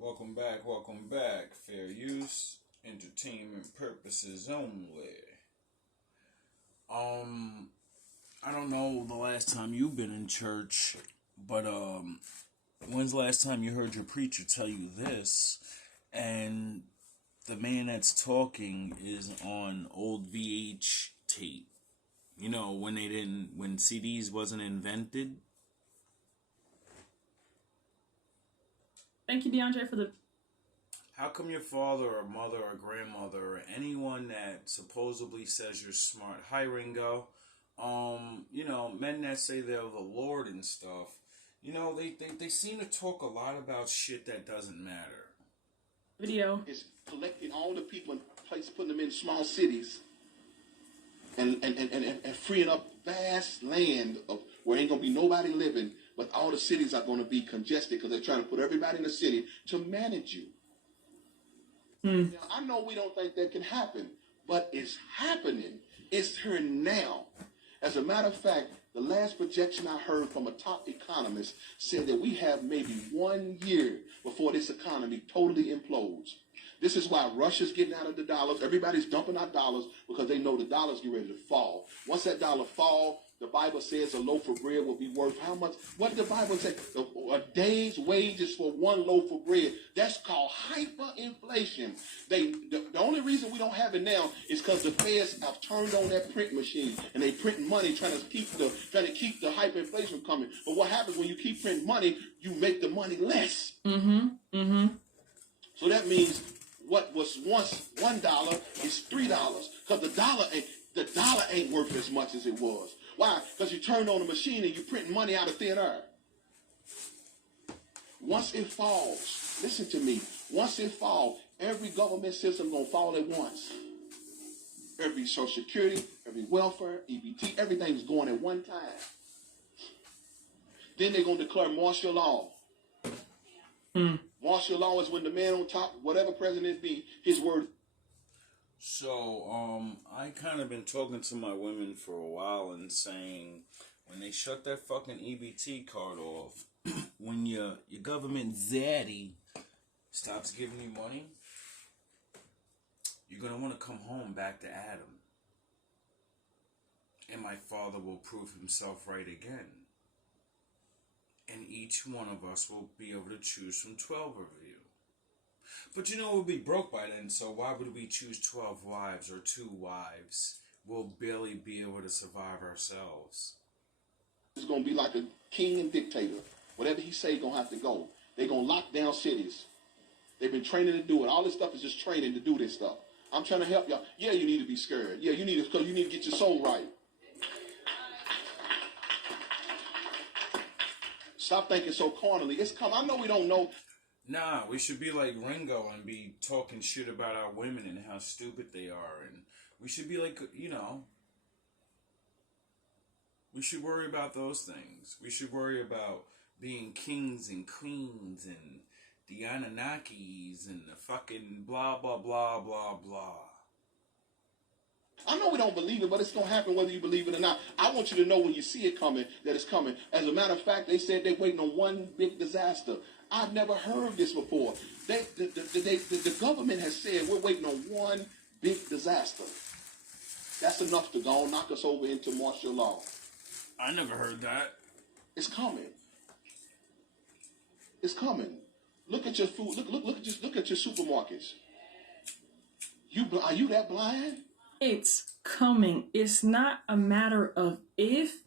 Welcome back. Fair use, entertainment purposes only. I don't know the last time you've been in church, but when's the last time you heard your preacher tell you this? And the man that's talking is on old VH tape. You know, when CDs wasn't invented. Thank you, DeAndre, for the... How come your father or mother or grandmother or anyone that supposedly says you're smart, hi Ringo, men that say they're the Lord and stuff, they seem to talk a lot about shit that doesn't matter. Video. It's collecting all the people in place, putting them in small cities, and freeing up vast land of where ain't gonna be nobody living, but all the cities are gonna be congested because they're trying to put everybody in the city to manage you. Now, I know we don't think that can happen, but it's happening. It's here now. As a matter of fact, the last projection I heard from a top economist said that we have maybe 1 year before this economy totally implodes. This is why Russia's getting out of the dollars. Everybody's dumping out dollars because they know the dollar's getting ready to fall. Once that dollar falls, the Bible says a loaf of bread will be worth how much? What did the Bible say? A day's wages for one loaf of bread. That's called hyperinflation. The only reason we don't have it now is because the feds have turned on that print machine and they print money trying to keep the hyperinflation coming. But what happens when you keep printing money? You make the money less. So that means what was once $1 is $3 because the dollar ain't worth as much as it was. Why? Because you turned on the machine and you're printing money out of thin air. Once it falls, listen to me. Once it falls, every government system going to fall at once. Every Social Security, every welfare, EBT, everything's going at one time. Then they're going to declare martial law. Martial law is when the man on top, whatever president be, his word. So, I kind of been talking to my women for a while and saying, when they shut that fucking EBT card off, when your government zaddy stops giving you money, you're going to want to come home back to Adam. And my father will prove himself right again. And each one of us will be able to choose from 12 of you. But we'll be broke by then, so why would we choose 12 wives or 2 wives? We'll barely be able to survive ourselves. It's going to be like a king and dictator. Whatever he say going to have to go. They're going to lock down cities. They've been training to do it. All this stuff is just training to do this stuff. I'm trying to help y'all. Yeah, you need to be scared. Yeah, you need to get your soul right. Stop thinking so carnally. It's come. I know we don't know. Nah, we should be like Ringo and be talking shit about our women and how stupid they are. And we should be like, we should worry about those things. We should worry about being kings and queens and the Anunnakis and the fucking blah, blah, blah, blah, blah. I know we don't believe it, but it's going to happen whether you believe it or not. I want you to know when you see it coming, that it's coming. As a matter of fact, they said they're waiting on one big disaster. I've never heard this before. The government has said we're waiting on one big disaster. That's enough to go and knock us over into martial law. I never heard that. It's coming. It's coming. Look at your food. Look at your supermarkets. Are you that blind? It's coming. It's not a matter of if.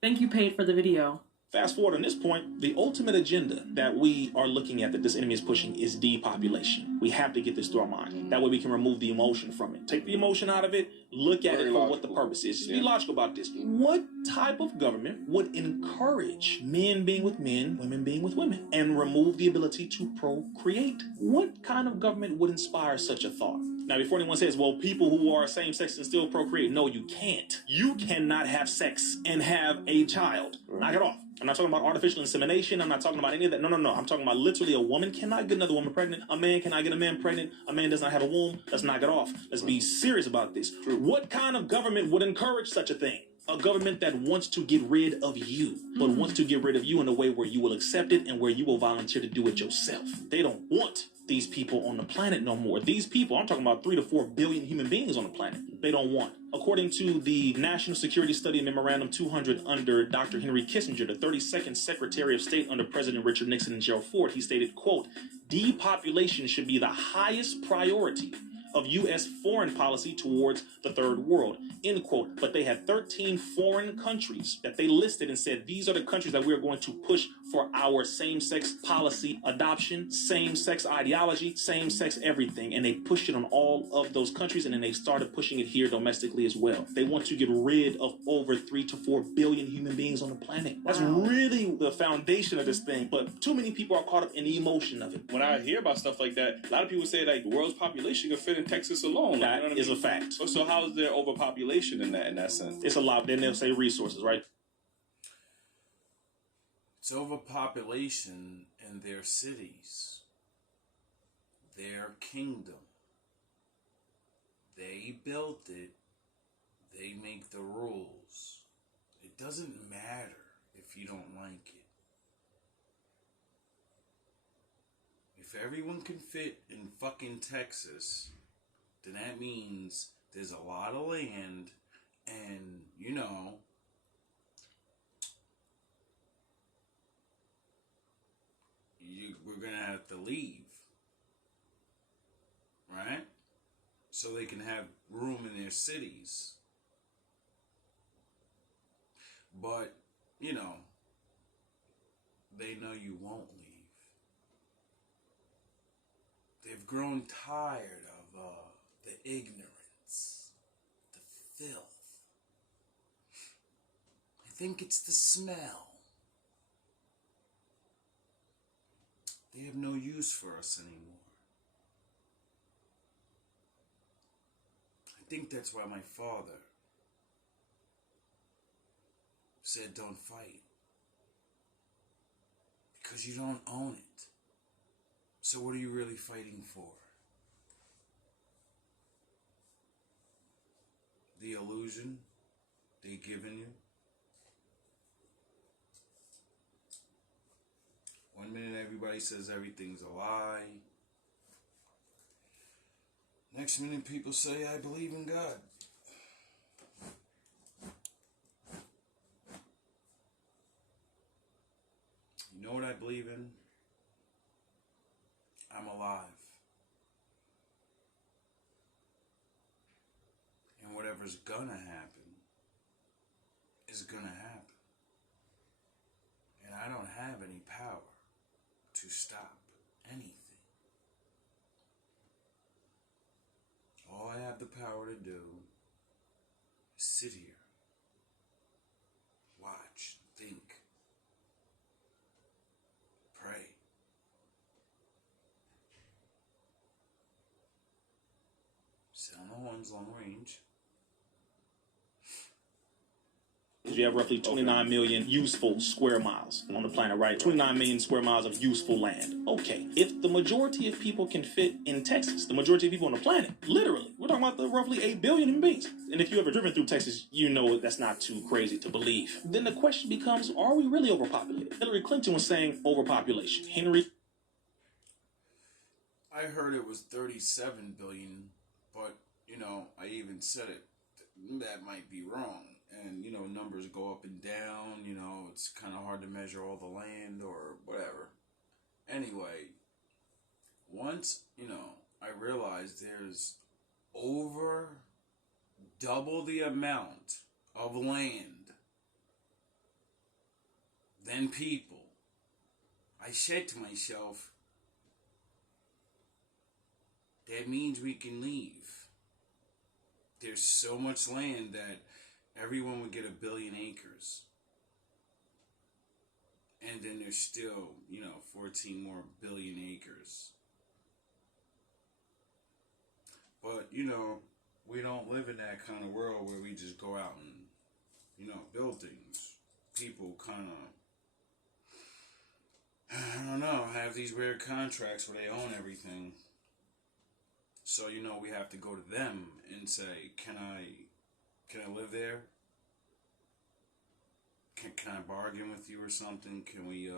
Thank you, Paid, for the video. Fast forward on this point, the ultimate agenda that we are looking at that this enemy is pushing is depopulation. We have to get this through our mind. That way we can remove the emotion from it. Take the emotion out of it, look at it for what the purpose is. Just be logical about this. What type of government would encourage men being with men, women being with women, and remove the ability to procreate? What kind of government would inspire such a thought? Now, before anyone says, well, people who are same sex can still procreate. No, you can't. You cannot have sex and have a child. Knock it off. I'm not talking about artificial insemination. I'm not talking about any of that. No. I'm talking about literally a woman cannot get another woman pregnant. A man cannot get a man pregnant. A man does not have a womb. Let's knock it off. Let's be serious about this. What kind of government would encourage such a thing? A government that wants to get rid of you, but wants to get rid of you in a way where you will accept it and where you will volunteer to do it yourself. They don't want these people on the planet no more. These people, I'm talking about 3 to 4 billion human beings on the planet, they don't want. According to the National Security Study Memorandum 200 under Dr. Henry Kissinger, the 32nd Secretary of State under President Richard Nixon and Gerald Ford, he stated, quote, depopulation should be the highest priority of U.S. foreign policy towards the third world, end quote. But they had 13 foreign countries that they listed and said, these are the countries that we're going to push for our same-sex policy adoption, same-sex ideology, same-sex everything. And they pushed it on all of those countries, and then they started pushing it here domestically as well. They want to get rid of over 3 to 4 billion human beings on the planet. That's really the foundation of this thing, but too many people are caught up in the emotion of it. When I hear about stuff like that, a lot of people say like the world's population could fit in Texas alone. That you know is a fact. So how is there overpopulation in that sense? It's a lot. Then they'll say resources, right? It's overpopulation in their cities, their kingdom. They built it. They make the rules. It doesn't matter if you don't like it. If everyone can fit in fucking Texas, then that means there's a lot of land and, you know, we're going to have to leave. Right? So they can have room in their cities. But, you know, they know you won't leave. They've grown tired of the ignorance, the filth. I think it's the smell. They have no use for us anymore. I think that's why my father said don't fight. Because you don't own it. So what are you really fighting for? The illusion they've given you? One minute everybody says everything's a lie. Next minute people say I believe in God. You know what I believe in? I'm alive. And whatever's gonna happen is gonna happen. And I don't have any power to stop anything. All I have the power to do is sit here, watch, think, pray. Sound the horns long range. You have roughly 29 million useful square miles on the planet, right? 29 million square miles of useful land. Okay, if the majority of people can fit in Texas, the majority of people on the planet, literally, we're talking about the roughly 8 billion human beings. And if you've ever driven through Texas, you know that's not too crazy to believe. Then the question becomes, are we really overpopulated? Hillary Clinton was saying overpopulation. I heard it was 37 billion, but, you know, I even said it. That might be wrong. And, you know, numbers go up and down, you know, it's kind of hard to measure all the land or whatever. Anyway, once, you know, I realized there's over double the amount of land than people, I said to myself, that means we can leave. There's so much land that everyone would get 1 billion acres. And then there's still, you know, 14 more billion acres. But, you know, we don't live in that kind of world where we just go out and, you know, build things. People kind of, I don't know, have these weird contracts where they own everything. So, you know, we have to go to them and say, can I live there? can I bargain with you or something? Can we